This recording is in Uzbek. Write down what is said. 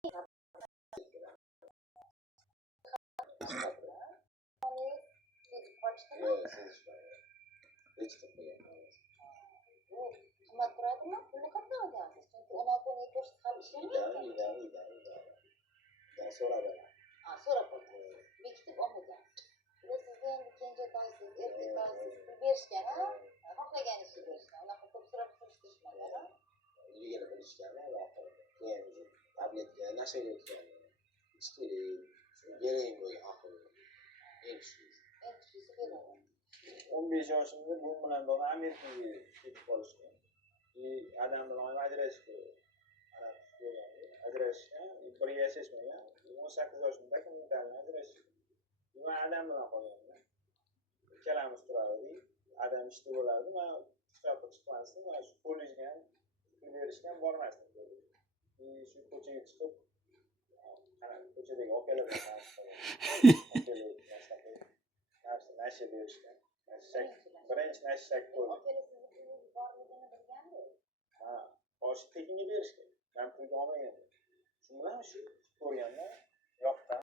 Qimmat turadimi? Pulni qatdan olgansiz? Chunki 16-17 yoshda hali ishlamayotgan. So'rab olgansiz. Bekitib olmagansiz. Sizga endi kenjatoysiz, erkatoysiz pul berishgan, ha? Xohlaganingizcha berishgan. Unaqa ko'p so'rab surishtirishmagan, ha? Uyligini bilishgani, keyin tabletga nashaga o'tgan. Ish kerak. Berayim bo'lgan haqim. Eng kuchlisi beradi. 15 yoshimda bu bilan bog'liq Amerikaga ketib qolishgan. Adam bilan ajrashishgan. Ajrashishgan, birga yashashmagan. 18 yoshimda kimdan ajrashishgan. Men Adam bilan qolganman. Ikkalamiz turardik. Adam ishda bo'lardi. Men kitob chiqmasdim. Mana shu kollejga ham pul berishgan bormasdim. Shu ko'chaga chiqib, ko'chadagi okalar bilan nasha berishgan. Birinchi nashak ko'rdim. Akalar sizni pulingiz borligini bilgandi. Ha, boshi tekinga berishgan. Men pulga olmaganman. Shu bilan shu ko'rganda yoqqan.